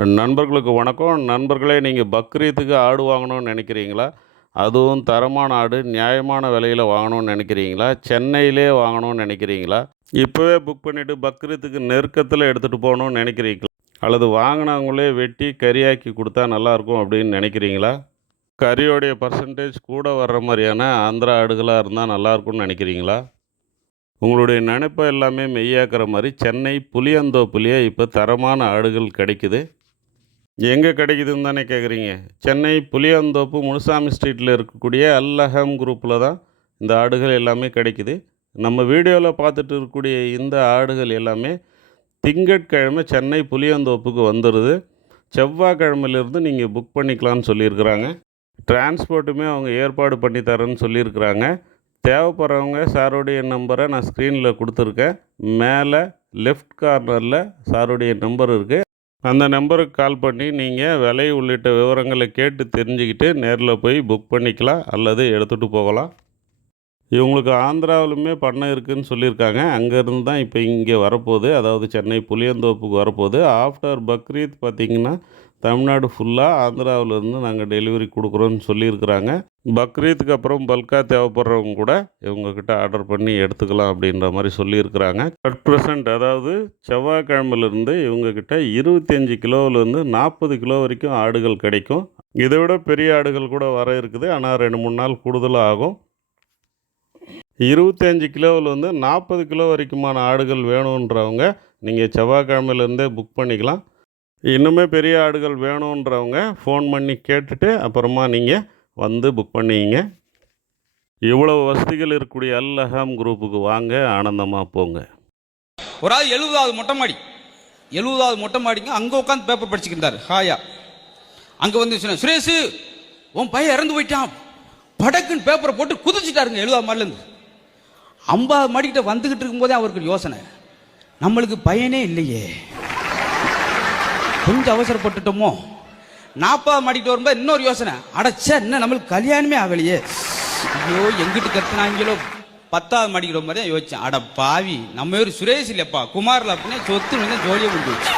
நண்பர்களுக்கு வணக்கம். நண்பர்களே, நீங்கள் பக்ரீத்துக்கு ஆடு வாங்கணும்னு நினைக்கிறீங்களா? அதுவும் தரமான ஆடு நியாயமான விலையில் வாங்கணும்னு நினைக்கிறீங்களா? சென்னையிலே வாங்கணும்னு நினைக்கிறீங்களா? இப்போவே புக் பண்ணிவிட்டு பக்ரீத்துக்கு நெருக்கத்தில் எடுத்துகிட்டு போகணும்னு நினைக்கிறீங்களா? அல்லது வாங்கினவங்களே வெட்டி கறியாக்கி கொடுத்தா நல்லாயிருக்கும் அப்படின்னு நினைக்கிறீங்களா? கறியோடைய பர்சன்டேஜ் கூட வர்ற மாதிரியான ஆந்திரா ஆடுகளாக இருந்தால் நல்லாயிருக்கும்னு நினைக்கிறீங்களா? உங்களுடைய நினைப்பை எல்லாமே மெய்யாக்குற மாதிரி சென்னை புளியந்தோப்புலேயே இப்போ தரமான ஆடுகள் கிடைக்குது. எங்கே கிடைக்குதுன்னு தானே கேட்குறீங்க? சென்னை புளியந்தோப்பு முனுசாமி ஸ்ட்ரீட்டில் இருக்கக்கூடிய அல்லஹம் குரூப்பில் தான் இந்த ஆடுகள் எல்லாமே கிடைக்குது. நம்ம வீடியோவில் பார்த்துட்டு இருக்கக்கூடிய இந்த ஆடுகள் எல்லாமே திங்கட்கிழமை சென்னை புளியந்தோப்புக்கு வந்துடுது. செவ்வாய்க்கிழமையிலேருந்து நீங்கள் புக் பண்ணிக்கலான்னு சொல்லியிருக்கிறாங்க. டிரான்ஸ்போர்ட்டுமே அவங்க ஏற்பாடு பண்ணி தரேன்னு சொல்லியிருக்கிறாங்க. தேவைப்படுறவங்க சாருடைய நம்பரை நான் ஸ்க்ரீனில் கொடுத்துருக்கேன். மேலே லெஃப்ட் கார்னரில் சாருடைய நம்பர் இருக்குது. அந்த நம்பருக்கு கால் பண்ணி நீங்கள் விலை உள்ளிட்ட விவரங்களை கேட்டு தெரிஞ்சுக்கிட்டு நேரில் போய் புக் பண்ணிக்கலாம் அல்லது எடுத்துகிட்டு போகலாம். இவங்களுக்கு ஆந்திராவிலுமே பண்ணை இருக்குதுன்னு சொல்லியிருக்காங்க. அங்கேருந்து தான் இப்போ இங்கே வரப்போகுது, அதாவது சென்னை புளியந்தோப்புக்கு வரப்போகுது. ஆஃப்டர் பக்ரீத் பார்த்திங்கன்னா தமிழ்நாடு ஃபுல்லாக ஆந்திராவிலேருந்து நாங்கள் டெலிவரி கொடுக்குறோன்னு சொல்லியிருக்கிறாங்க. பக்ரீத்துக்கு அப்புறம் பல்காக தேவைப்படுறவங்க கூட இவங்கக்கிட்ட ஆர்டர் பண்ணி எடுத்துக்கலாம் அப்படின்ற மாதிரி சொல்லியிருக்கிறாங்க. அட் ப்ரெசண்ட், அதாவது செவ்வாய்க்கிழமையிலேருந்து இவங்கக்கிட்ட 25 கிலோவிலேருந்து 40 கிலோ வரைக்கும் ஆடுகள் கிடைக்கும். இதை விட பெரிய ஆடுகள் கூட வர இருக்குது, ஆனால் 2-3 நாள் கூடுதலாக ஆகும். 25 கிலோவிலேருந்து 40 கிலோ வரைக்குமான ஆடுகள் வேணுன்றவங்க நீங்கள் செவ்வாய்க்கிழமையிலேருந்தே புக் பண்ணிக்கலாம். இன்னுமே பெரிய ஆடுகள் வேணுன்றவங்க ஃபோன் பண்ணி கேட்டுட்டு அப்புறமா நீங்கள் வந்து புக் பண்ணிங்க. இவ்வளவு வசதிகள் இருக்கக்கூடிய அல்லஹம் குரூப்புக்கு வாங்க, ஆனந்தமாக போங்க. ஒரு ஆள் 70வது மொட்டை மாடி 70வது மொட்டை மாடிங்க அங்கே உட்காந்து பேப்பர் படிச்சுக்கிட்டார் ஹாயா. அங்கே வந்து சொன்ன, சுரேஷு உன் பையன் இறந்து போயிட்டான். படக்குன்னு பேப்பரை போட்டு குதிச்சுட்டாருங்க 70வது மாடிலேருந்து. 50 மாடிக்கிட்ட வந்துக்கிட்டு இருக்கும்போதே அவருக்கு யோசனை, நம்மளுக்கு பையனே இல்லையே, கொஞ்சம் அவசரப்பட்டுட்டோமோ. 40 மாடிக்கிட்டு வரும்போது இன்னொரு யோசனை, அடைச்சா இன்னும் நம்மளுக்கு கல்யாணமே ஆகலையே, ஐயோ எங்கிட்டு கத்துனாங்களோ. 10வது மாடிக்கிட்டு வரும்போது யோசிச்சேன், அட பாவி நம்ம ஒரு சுரேஷ் இல்லையப்பா குமாரில் அப்படின்னா சொத்து ஜோலியாக முடிஞ்சு.